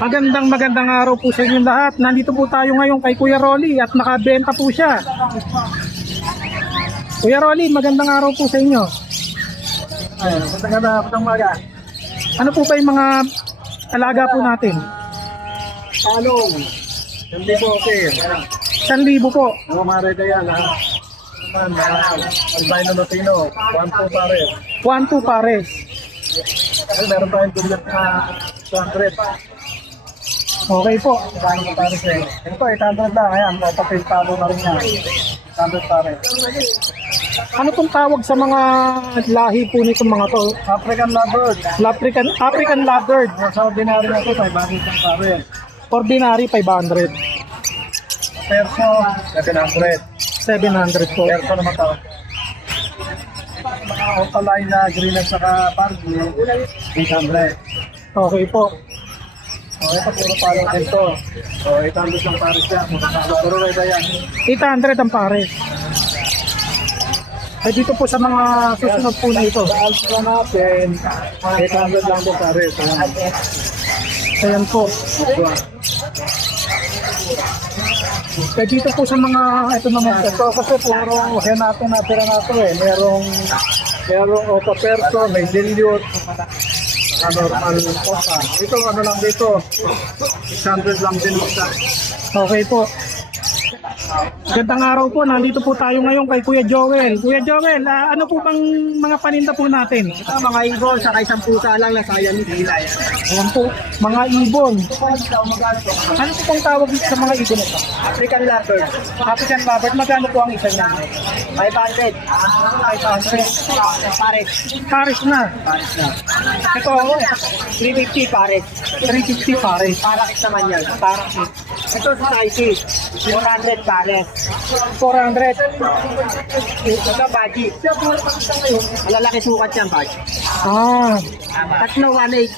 Magandang araw po sa inyo lahat. Nandito po tayo ngayon kay Kuya Rolly at nakabenta po siya. Kuya Rolly, magandang araw po sa inyo. Magandang umaga. Ano po ba yung mga alaga po natin? Talong. Hindi po okay. 1,000 po. Mga reda yan ha. Albino Latino. 1-2 pare. 1-2 pares. Ay, meron tayong tulad na 200. Okay po. Albino pare siya. Ito 800 lang. Ayan, papil talo na rin yan. 800 pare. Ano pong tawag sa mga lahi po nitong mga to? African Lovebird. African Lovebird. Sa ordinary na ito, 500 lang pare. Ordinary 500. Perso, 700. 700 po. Perso naman tawag. Mga opaline na green at saka pargo, 800. Okay po. Okay, ito puro palo dito. So, 800 lang pare siya. Puro reda yan. 800 ang pares. Ay dito po sa mga susunod po na ito. Sa Alpha natin, 800 lang po pare. Ayan po. Kaya dito po sa mga ito naman Ito kasi puro henato na pera na ito eh. Merong Opa Perso, may dilute, normal Opa. Ito ano lang dito, 600 lang din isa. Okay po. Gandang araw po. Nandito po tayo ngayon kay Kuya Joel. Kuya Joel, ano po bang mga paninda po natin? Ito mga ibon, saka isang pusa lang na sayang nila. Ayan po, mga ibon. Ano po pong tawag dito sa mga ibon ito? African Lovebird, African Lovebird, magkano po ang isa niya? 500. 500. Pares. Pares na. Pares na. Ito, 350 pares. 350 pares. Parakit naman yan. Parakit. Ito sa Taisi, 400 pares. 400. Ito baji. Malalaki sukat yan baji. Ah, Tatlo 1.8.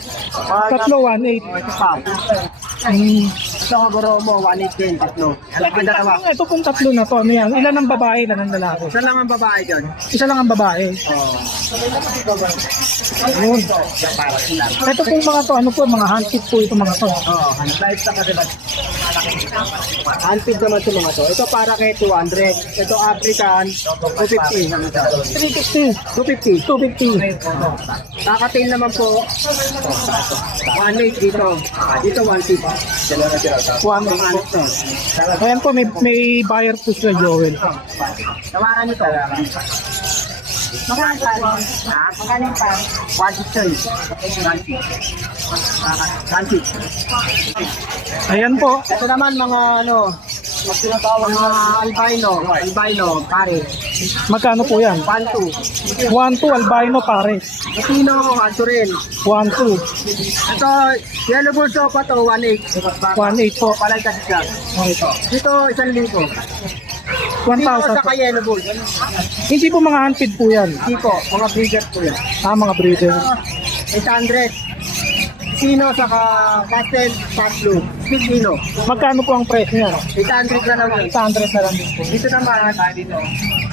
tatlo 1.8. Ito pa. Ito kaguro mo, 1.8 din, tatlo. Ang dalawa. Ito pong tatlo na to, ano yan? Ilan ang babae, ilan ang lalaki? Isa lang ang babae dyan. Isa lang ang babae. Ayun. Ito pong mga to, ano po, mga handpick po ito mga to. Oo, live sa kasi ba? Handpid naman ito mga to. Ito para kay 200. Ito African, 250. 350. 250. 250. Kakatain naman po, 1.8 dito. Dito 1.6. 1.8 po. Ito. Ayan po, may buyer po sila Joel. Tawaran nyo to. Magkano pa? Magkano pa? 1.6. 1.6. Ayan po. Ito naman mga ano, mga albino, pare. Magkano po yan? 1.2. 1-2 albino pares. Latino, ano rin. 1-2. Ito, yellow bull sopa to, 1.8. 1.8 po. Palay kasi siya. Dito, 1,000. 1,000 Dito, po. sa yellow bull. Hindi po mga handpid po yan. Hindi po, mga breeder po yan. Mga breeder. 800. Sino saka Castel Paslo. Filipino. Magkano po ang price niya? 800 na lang yun. 800 na lang din po. Dito naman,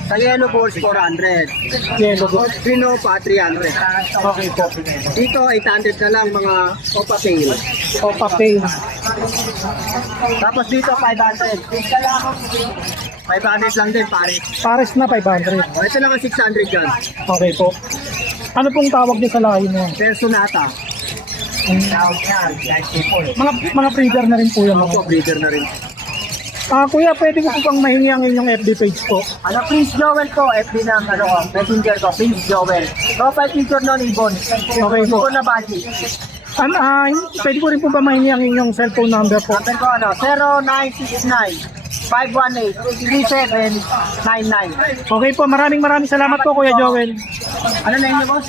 sa yellow balls 400. Yellow po. Pino pa 300. Okay po. Dito 800 na lang mga Opa Tail. Opa Pay. Tapos dito 500. 500 lang din pare. Pares na 500. O, ito lang ang 600 dyan. Okay po. Ano pong tawag niyo sa lahi niyo? Personata. Tawag yan, like people. Mga breeder na rin po yan. Ako, breeder na rin. Kuya, pwede ko po bang mahingi ang inyong FB page po? Ano, Prince Joel ko, FB ng ano ko, messenger ko, Prince Joel. Profile picture nun, Ibon. Okay po. Ibon na baji. Pwede ko rin po ba mahingi ang inyong cellphone number po? Number ko ano, 0969-518-3799. Okay po, maraming salamat po Kuya Joel. Ano na inyo, boss?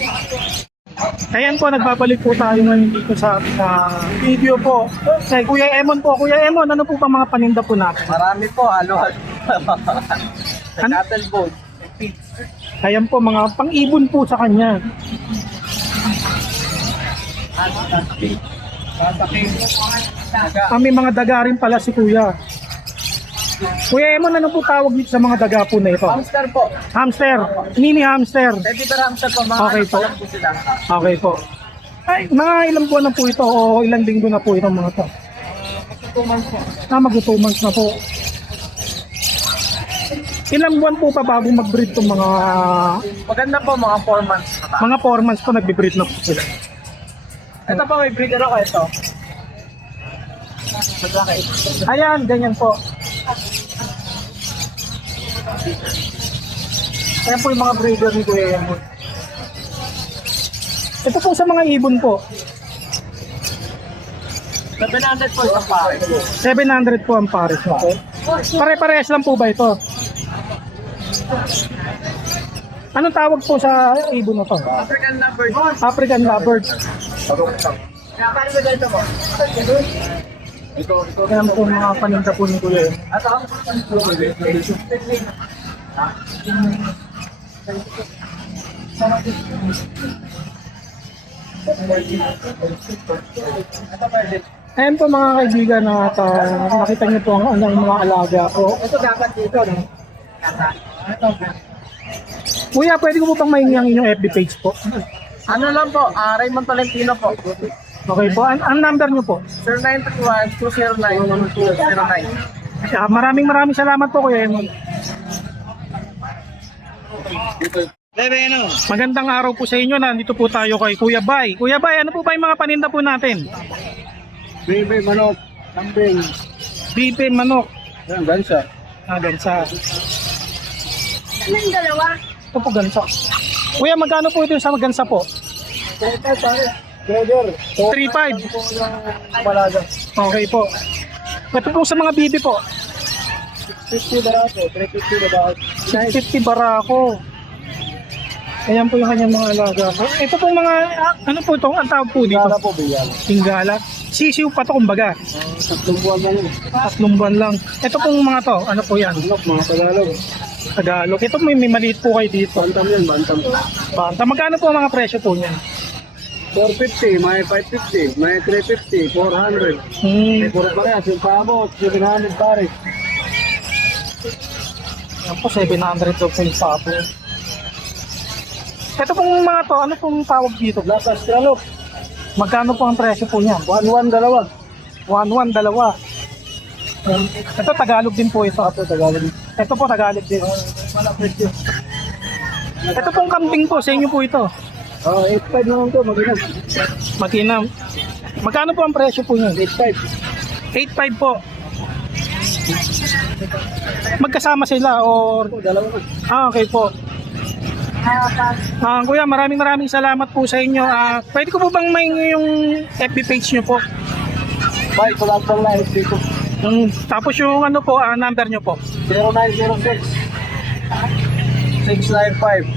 Ayan po, nagbabalik po tayo ngayon dito sa video po. Kay Kuya Emon po. Kuya Emon, ano po pa mga paninda po natin? Marami po, ano? Ano? Cattle boat. Ayan po, mga pang-ibon po sa kanya. May mga daga rin pala si Kuya. Kuya Emon, ano po tawag dito sa mga daga po na ito? Hamster po. Hamster, mini hamster. Pwede ba hamster po? Mga Okay anak po. pa lang po sila. Okay po. Ay, mga ilang buwan na po ito o ilang linggo na po itong mga to? 2 months po. Mag-2 months na po. Ilang buwan po pa bago mag-breed itong mga... Maganda po, mga 4 months. Mga 4 months po nagbe-breed na po sila. Ito po, may breeder ako ito. Maglaki. Ayan, ganyan po. Ayan po yung mga breeder ni Kuya Yamon. Ito po sa mga ibon po. 700 po isang pare. 700 po ang pares na po. Pare-parehas lang po ba ito? Anong tawag po sa ibon na to? African number. African lovebird. Kaya paano ba dito mo? Ito. Ayan po mga paninda po ni Kuya Yamon. At ako? Ayan po mga kaibigan at nakita niyo po ang mga alaga po. Ito dapat dito, no? Kuya, pwede ko po pang mahingi ang inyong FB page po? Ano lang po, Raymond Tolentino po. Okay po, ang number niyo po? 0931-209-209. Maraming salamat po Kuya Yamon. Magandang araw po sa inyo. Nandito po tayo kay Kuya Bay. Kuya Bay, ano po ba yung mga paninda po natin? Baby, manok, kambing, Bipe, manok, yan, gansa. gansa. Anong dalawa? Ito po gansa. Kuya, magkano po ito sa gansa po? Ito, pare. Brother, 3.5. Malaga. Okay po. Ito po sa mga bibi po. 50 barato, 350 barato. 650 barako. Ayan po yung kanyang mga alaga. Ito pong mga, ano po ito? Ang tawag po dito? Biyala po, biyala. Tingala. Sisiw pa to kumbaga. 3 buwan lang yun. 3 buwan lang. Ito pong mga to, ano po yan? Manok, mga Tagalog. Tagalog. Ito may maliit po kayo dito. Bantam yan, bantam. Banta. Magkano po ang mga presyo po niyan? 450, may 550, may 350, 400. May puro parehas, yung paabot, 700 pare. Yan po, 700 daw po yung sapo. Ito pong mga to, ano pong tawag dito? Black Australop, Magkano po ang presyo po niyan? 1-1 dalawa. 1-1, dalawa. Ito Tagalog din po ito. Ito, Tagalog. Ito po Tagalog din. Malapit yun. Ito pong kambing po, sa inyo po ito. 8.5 naman to, maginag. Makinam. Magkano po ang presyo po niyan? 8.5. 8.5 po. Magkasama sila or... Dalawa na. Okay po. Kuya, maraming salamat po sa inyo. Pwede ko po bang mahingi yung FB page nyo po? Bye, ito lang pang live dito. Tapos yung ano po, number nyo po. 0906 695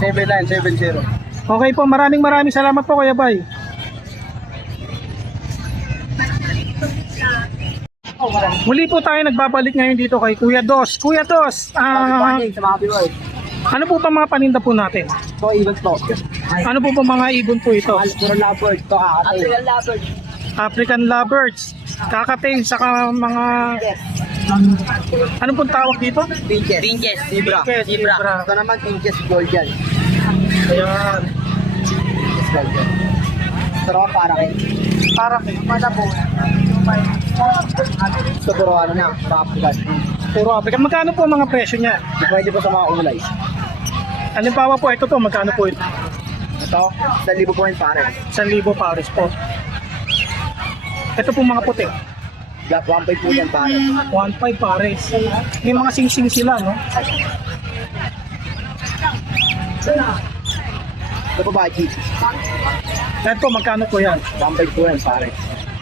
7970. Okay po, maraming salamat po Kuya Bay. Muli po tayo nagbabalik ngayon dito kay Kuya Dos. Kuya Dos, Sa mga Pinoy. ano po pa mga paninda po natin? Ito, even to. Ano po pa mga ibon po ito? Puro lovebird. Ito, African lovebird. African lovebirds, kakatail, saka mga... Ano pong tawag dito? Pinches. Pinches. Zebra. Pinches, zebra. Ito naman, Pinches Golden. Ayan. Pinches Golden. Ito naman, para kayo. Para kayo. Mata po. Ito puro ano na, sa African. Puro African. Magkano po ang mga presyo niya? Pwede po sa mga ulay. Halimbawa po, ito po, magkano po ito? Ito, 1,000 po yung pare. 1,000 pares po. Ito po mga puti. Black 1.5 po yan pare. 1.5 pares. May mga sing-sing sila, no? Ito po ba, G? Ito, magkano po yan? 1.5 po yan pare.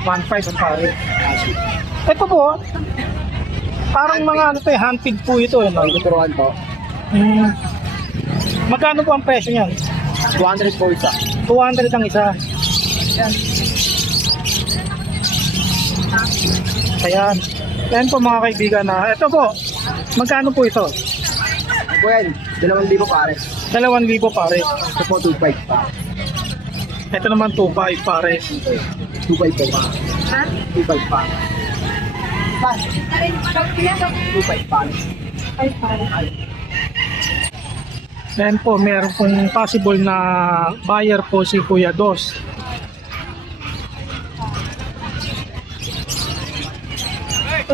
1.5 ang pares. Ito po, parang mga ano to, handpid po ito. No? Ito turuan to. Magkano po ang presyo niyan? 200 po isa. 200 ang isa. Ayan. Ayan po mga kaibigan na. Ito po, magkano po ito? Ito po yan, 2,000 pare. 2,000 pare. Ito po 2.5 pa. Ito naman 2.5 pare. 2.5 po pa. 2.5 pa. 2.5 pa. Ayan po, meron pong possible na buyer po si Kuya Dos.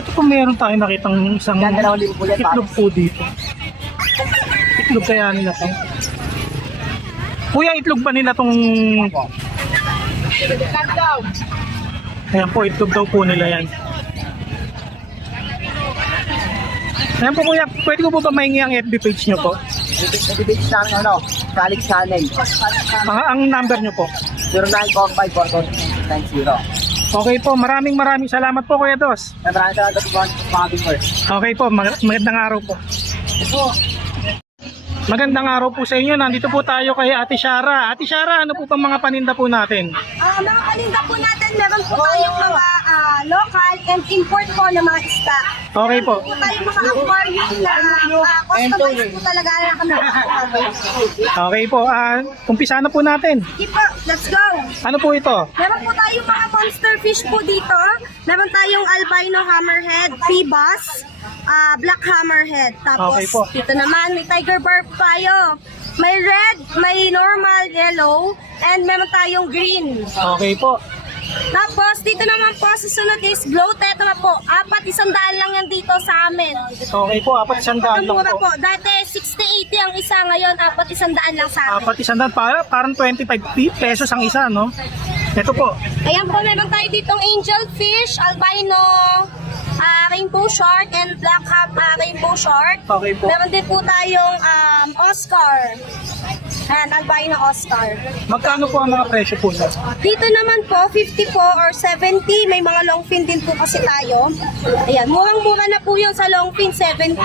Ito po meron tayo nakitang isang itlog po dito. Itlog kaya nila to. Kuya, itlog ba nila tong... Ayan po, itlog daw po nila yan. Ayan po kuya, pwede ko po ba mahingi ang FB page nyo po? Nag-ibig sa akin, Calig Channel. Ang number nyo po. 0945-4490. Okay po, maraming salamat po Kuya Dos. Maraming salamat po mga viewers. Okay po, magandang araw po. Magandang araw po sa inyo. Nandito po tayo kay Ate Shara. Ate Shara, ano po bang mga paninda po natin? Mga paninda po natin, meron po tayong mga local and import po ng mga isda. Okay po. Meron po tayong mga aquarium na customized po talaga na kami. Okay po, umpisa na po natin. Sige po, let's go! Ano po ito? Meron po tayong mga monster fish po dito. Meron tayong albino hammerhead, Phoebus, black hammerhead. Tapos Okay po. dito naman may tiger barb tayo. May red, may normal yellow, and meron tayong green. Okay po. Tapos dito naman po sa sunod is bloated na po. 400 lang yan dito sa amin. Okay po, 400 Ang lang mura po. po. Dati 60-80 ang isa, ngayon 400 lang sa amin. 400, parang 25 pesos ang isa, no? Ito po. Ayan po, meron tayo ditong angel fish, albino, rainbow shark, and black rainbow shark. Okay po. Meron din po tayong Oscar. Ayan, albino Oscar. Magkano po ang mga presyo po niya? Dito naman po, 50 po or 70. May mga long fin din po kasi tayo. Ayan, murang-mura na po yun sa long fin, 70.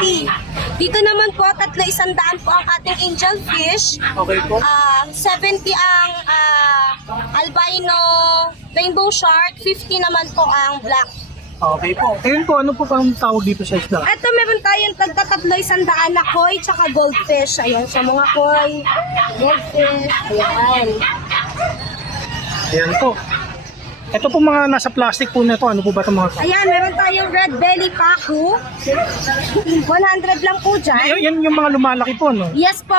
Dito naman po, 300 po ang ating angel fish. Okay po. 70 ang albino rainbow shark, 50 naman po ang black. Okay po. Ayun po, ano po bang tawag dito sa isda? Ito meron tayong tagtatatlo 100 na koi tsaka goldfish. Ayan, sa mga koi, goldfish, ayan. Ayan po. Ito po mga nasa plastic po na to. Ano po ba itong mga? Ayan, meron tayong red belly paku. 100 lang po dyan. Yan yung mga lumalaki po, no? Yes po,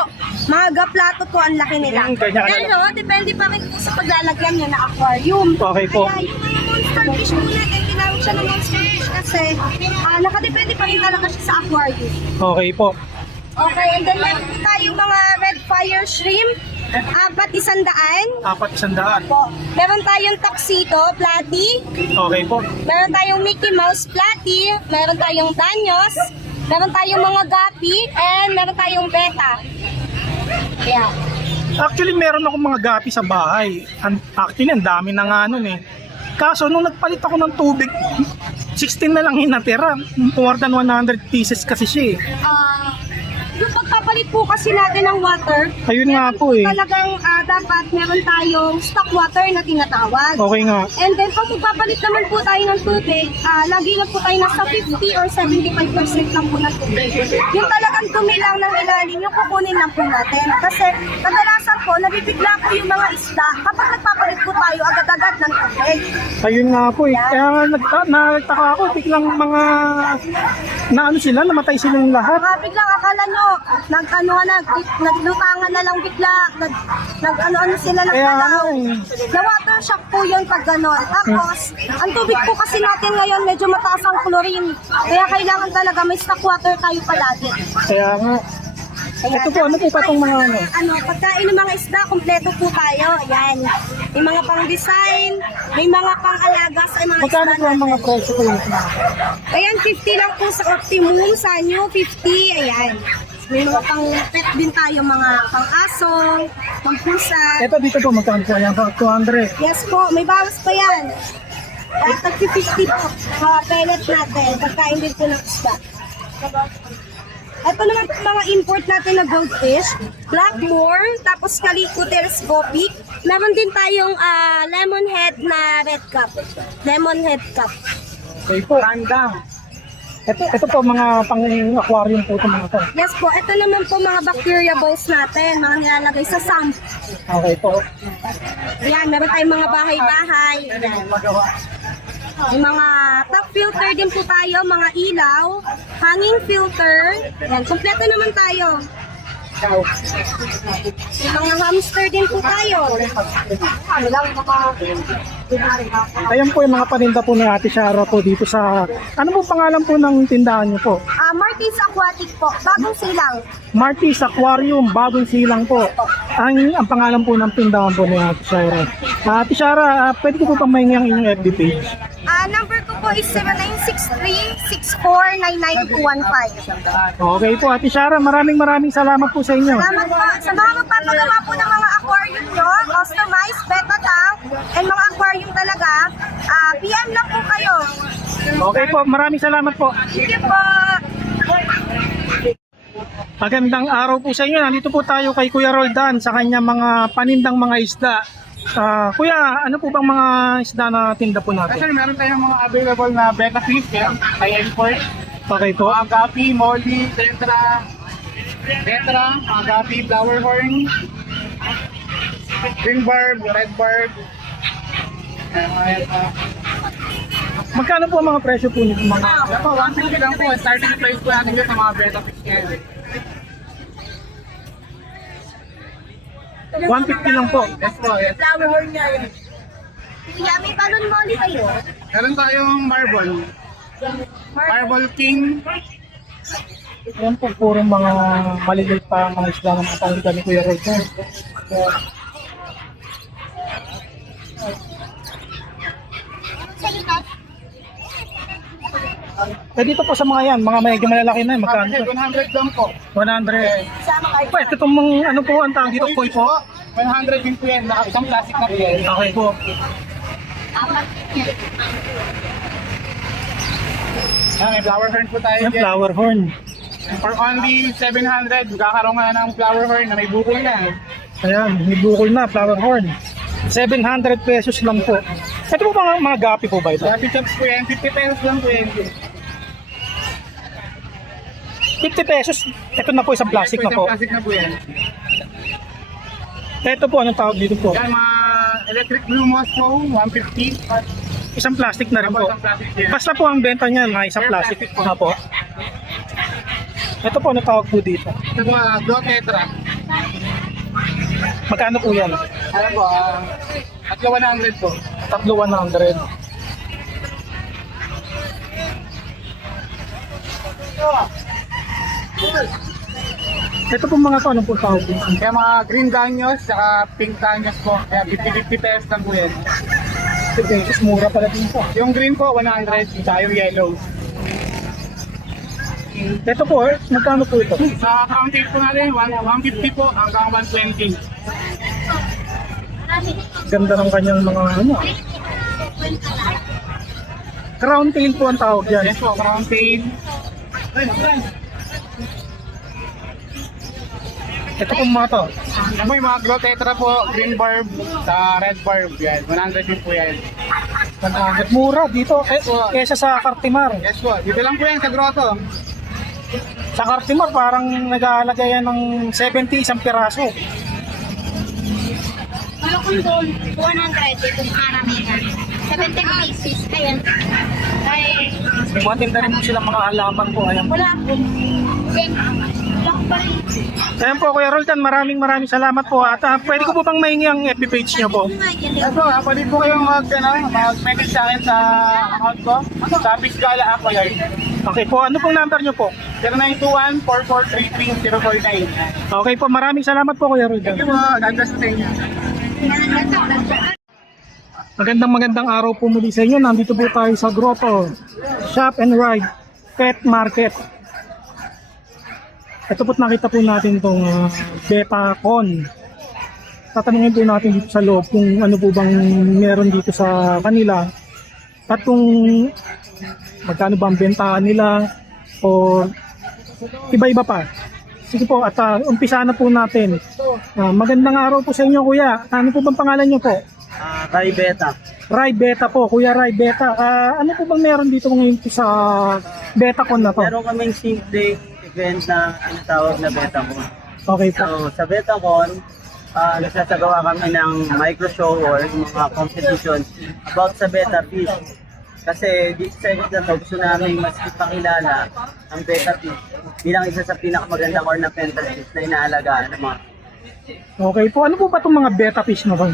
mga gaplato po ang laki nila. Kanya-kanya. Pero depende pa rin po sa paglalagyan niya na aquarium. Okay po. Kaya yung mga monster fish po natin, tinawag siya ng monster fish kasi nakadepende pa rin talaga siya sa aquarium. Okay po. Okay, and then meron po tayong mga red fire shrimp, 400 400. po. Meron tayong tuxedo, platy. Okay po. Meron tayong Mickey Mouse platy. Meron tayong danyos. Meron tayong mga gapi. And meron tayong beta. Yeah. Actually, meron akong mga gapi sa bahay. Actually, ang dami na nga nun eh. Kaso, nung nagpalit ako ng tubig, 16 na lang yung natira. More than 100 pieces kasi siya eh. Yung pagpapalit po kasi natin ng water, Ayun nga po eh. talagang dapat meron tayong stock water na tinatawag. Okay nga. And then pag magpapalit naman po tayo ng tubig, lagi lang po tayo nasa 50 or 75% lang po ng tubig. Yung talagang dumi lang ng ilalim, yung kukunin lang po natin. Kasi kadalasan po, nabibigla po yung mga isda. Kapag nagpapalit po tayo, agad-agad ng tubig. Ayun nga po eh. Kaya nga nagtaka ako, biglang mga naano sila, namatay silang lahat. Mga biglang akala nyo, naglutangan na lang bigla, nag-ano-ano sila ng Kaya nga galaw. eh. Na water shock po yun pag gano'n. Tapos, ang tubig po kasi natin ngayon medyo mataas ang chlorine. Kaya kailangan talaga may stock water tayo palagi. Kaya nga. Ito po, ano po pa itong mga ano? Pagkain ng mga isda, kompleto po tayo. Ayan. May mga pang-design, may mga pang-alaga sa mga Magkano isda po ang mga presyo po yun? Ayan, 50 lang po sa Optimum, sa New 50, ayan. May mga pang-pet din tayo, mga pang-aso, pang-pusa. Ito dito po, magkano po yan? 200. Yes po, may bawas pa yan. At 50 po, mga pellet natin, pagkain din po ng isda. Ito naman po mga import natin na goldfish, blackmore, tapos calico telescopic. Meron din tayong lemon head na red cup. Lemon head cup. Okay po. Randang. Ito po, mga pang-aquarium po itong mga to. Yes po, ito naman po mga bacteria balls natin, mga nilalagay sa sump. Okay po. Ayan, meron tayong mga bahay-bahay. Ayan. May mga top filter din po tayo, mga ilaw, hanging filter. Ayan, kompleto naman tayo. May mga hamster din po tayo. Ayan po yung mga paninda po ni Ate Shara po dito sa... Ano po pangalan po ng tindahan niyo po? Martins Aquatic po, bagong silang. Marty's Aquarium, bagong silang po. Ang pangalan po ng tindahan po ni Ate Shara. Ate Shara, pwede ko po pang mahingi ang inyong FB page? Number ko po is 0963-6499-215. Okay po, Ate Shara, maraming salamat po sa inyo. Salamat po sa mga magpapagawa po ng mga aquarium nyo, customized, beta tank, and mga aquarium talaga. PM lang po kayo. Okay po, maraming salamat po. Thank you po. Magandang araw po sa inyo. Nandito po tayo kay Kuya Roldan sa kanya mga panindang mga isda. Kuya, ano po bang mga isda na tinda po natin? Sir, meron tayong mga available na beta fish, kay import. Okay po. Mga gapi, molly, tetra, mga gapi, flower horn, green barb, red barb. Magkano po ang mga presyo po nito? Mga Ito, 150 lang po. Starting price po natin dito sa mga beta fish ngayon. 150 lang po. Yes po, yes. Kuya, may balon molly kayo. Meron tayong marble. Marble king. Yan po, puro mga maliliit pa mga isda ng mga paninda ni Kuya Roldan. Dito po sa mga yan, mga medyo malalaki na, magkano Kasi po? 100 lang po. 100. Po, ito itong mga, ano po, ang tawag dito, koi po? 100 din po yan. Isang plastic na po yan. Okay po. May flower horn po tayo Yan, dyan. flower horn. For only 700, magkakaroon ka na ng flower horn na may bukol na. Ayan, may bukol na, flower horn. 700 pesos lang po. Ito po mga gapi po ba ito? Gapi chops po yan, 50 pesos lang po yan. 50 pesos. Ito na po isang plastic na po. Isang plastic na po yan. Ito po, anong tawag dito po? Yan, mga electric blue moss po, 150. Isang plastic na rin po. Isang plastic yan. Basta po ang benta niya na isang plastic na po. Ito po, anong tawag po dito? Ito po, Glow Tetra. Magkano po yan? Alam po, tatlo 100 po. Tatlo 100. Ito po mga to, anong po tawag dito? Kaya mga green danyos, saka pink danyos po. Kaya 50 pesos lang po yan. 50 pesos, mura pala din po. Yung green po, 100. Saka yung yellow. Ito po, magkano po ito? Sa crown tail po natin, 150 po hanggang 120. Ganda ng kanyang mga ano. Crown tail po ang tawag dyan. Yes po, crown tail. Ito po mga to. Yan po yung mga glow tetra po, green barb, sa red barb. Yan, 100 din po yan. At mura dito kesa sa Cartimar. Yes po, dito lang po yan sa grotto. Sa Cartimar parang nag-aalagay yan ng 70 isang piraso. Ano kung doon, 100 itong karamihan. 70 pieces, ayan. Ay, May mga tinda rin po silang mga halaman po. Ayan. wala po. Black pa rin. Ayan po Kuya Roldan, maraming salamat po. At pwede ko po bang mahingi ang FB page niyo po? Yes po, pwede po kayong mag-message sa akin sa account ko. Sa Pisgala Aquayard. Okay po, ano pong number niyo po? 0921-4433-049. Okay po, maraming salamat po Kuya Roldan. Thank you po, God bless sa inyo. Magandang araw po muli sa inyo. Nandito po tayo sa Grotto Shop and Ride Pet Market. Ito po't nakita po natin itong Betacon. Tatanungin po natin dito sa loob kung ano po bang meron dito sa kanila at kung magkano ba ang bentahan nila o iba-iba pa. Sige po, at umpisa na po natin. Magandang araw po sa inyo Kuya. Ano po bang pangalan niyo po? Ray Beta. Rai Beta po, Kuya Rai Beta. Ano po bang meron dito ngayon sa Betacon na to? Meron kaming simple event na tinatawag na Betacon. Okay po. So, sa Betacon, nagsasagawa kami ng micro show or mga competition about sa beta fish. Kasi dito sa event na to, gusto namin mas ipakilala ang beta fish bilang isa sa pinakamagandang ornamental fish na inaalagaan ng mga. Okay po. Ano po ba itong mga beta fish na ba?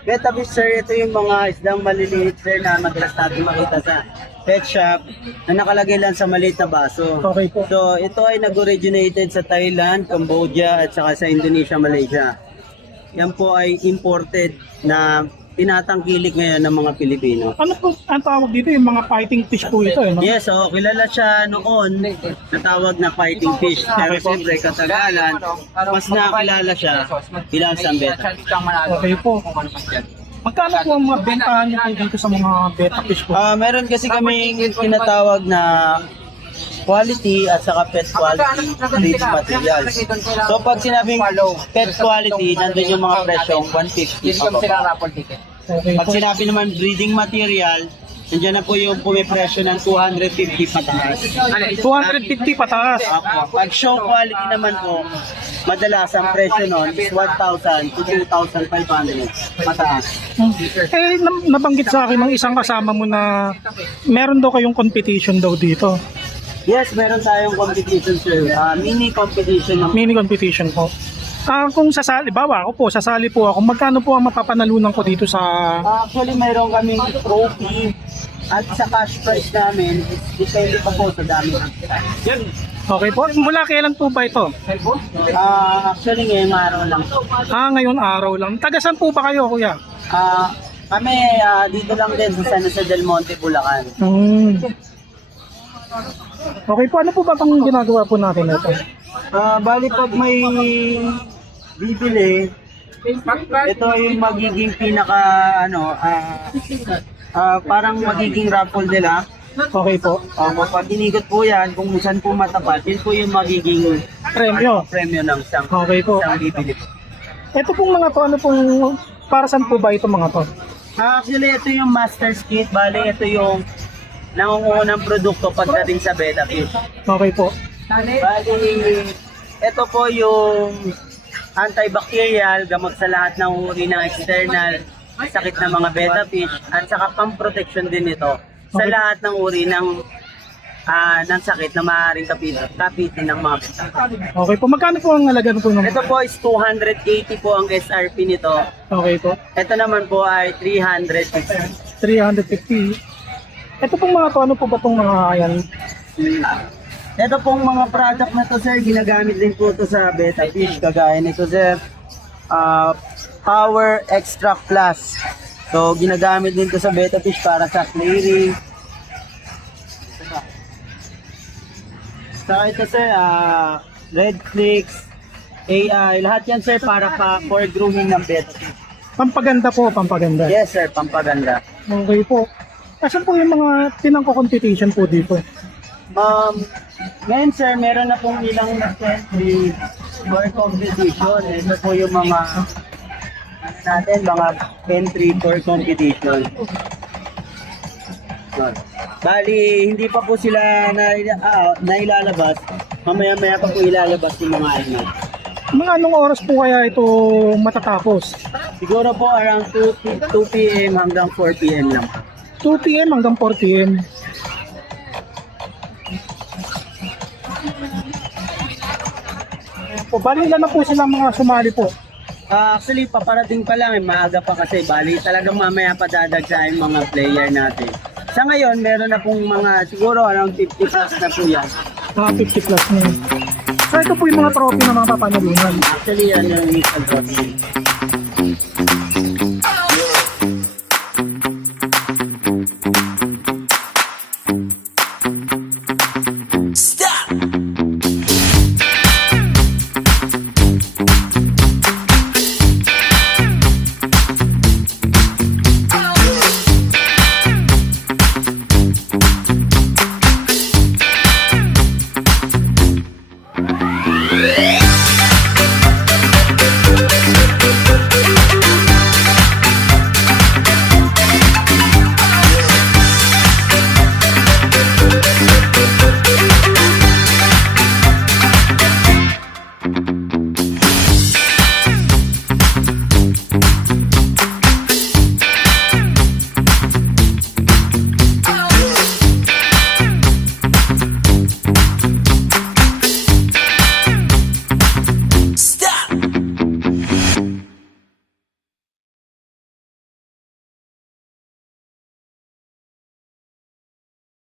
Betta fish, sir, ito yung mga isdang maliliit, sir, na madalas natin makita sa pet shop na nakalagay lang sa maliit na baso. Okay po. So, ito ay nag-originated sa Thailand, Cambodia, at saka sa Indonesia, Malaysia. Yan po ay imported na tinatangkilik ngayon ng mga Pilipino. Ano po ang tawag dito? Yung mga fighting fish po ito, no? Yes, so kilala siya noon na tawag na fighting fish. Pero siyempre, katagalan, mas nakilala siya bilang sambeta. Okay po. Magkano po ang mga bentahan niyo po dito sa mga betta fish po? Meron kasi kaming tinatawag na quality at saka pet quality breed materials. So pag sinabing pet quality, nandun yung mga presyong 150 pababa. Okay Pag po. sinabi naman breeding material, nandiyan na po yung pumipresyo ng 250 pataas. 250 pataas. Pag show quality naman po, madalas ang presyo nun is 1,000 to 2,500 pataas. Eh, nabanggit sa akin ng isang kasama mo na meron daw kayong competition daw dito. Yes, meron tayong competition, sir. Mini competition ng Mini competition po. Kung sasali, bawa ako po, sasali po ako, magkano po ang mapapanalunan ko dito sa... Actually, mayroon kaming trophy at sa cash prize namin, depende pa po sa dami. Okay po, mula kailan po ba ito? Actually, ngayong araw lang. Ngayon araw lang. Taga saan po ba kayo, kuya? Kami dito lang din sa San Jose del Monte, Bulacan. Okay po, ano po ba itong ginagawa po natin ito? Bali pag may bibili, ito yung magiging pinaka parang magiging raffle nila. Okay po. Pag inigot po yan, kung saan po matapat, yun po yung magiging Premyo. premyo ng isang Okay po. bibili. Ito pong mga to, ano pong, para saan po ba ito mga to? Actually, ito yung master's kit. Bali, ito yung nangungunang produkto pagdating sa betta fish. Okay po. Bali, ito po yung antibacterial, gamot sa lahat ng uri ng external sakit ng mga betta fish, at saka pang-protection din ito sa Okay. lahat ng uri ng sakit na maaaring kapitin ng mga betta. Okay po, magkano po ang halaga po ng... Ito po is 280 po ang SRP nito. Okay po. Ito naman po ay 350. 350. Ito pong mga to, ano po ba itong mga yan? Ito pong mga product na to, sir, ginagamit din po to sa betta fish. Kagaya nito, sir, Power Extract Plus. So, ginagamit din to sa betta fish para sa clearing. So, ito, sir, Red Flix, AI, lahat yan, sir, para for grooming ng betta fish. Pampaganda po, pampaganda. Yes, sir, pampaganda. Okay po. Asan po yung mga tinangko competition po dito? Ngayon, sir, meron na pong ilang entry for competition. Ito po yung mga entry for competition. Bali, hindi pa po sila nailalabas. Mamaya-maya pa po ilalabas yung mga ano. Mga anong oras po kaya ito matatapos? Siguro po around 2 p.m. hanggang 4 p.m. lang. 2 p.m. hanggang 4 p.m. Po, bali ilan na po silang mga sumali po? Actually, paparating pa lang, maaga pa kasi. Bali, talagang mamaya pa dadagsahin mga player natin. Sa ngayon, meron na pong mga, siguro around 50 plus na po yan. 50 plus na. So ito po yung mga trophy na mga papanalunan. Actually, yan yung initial trophy.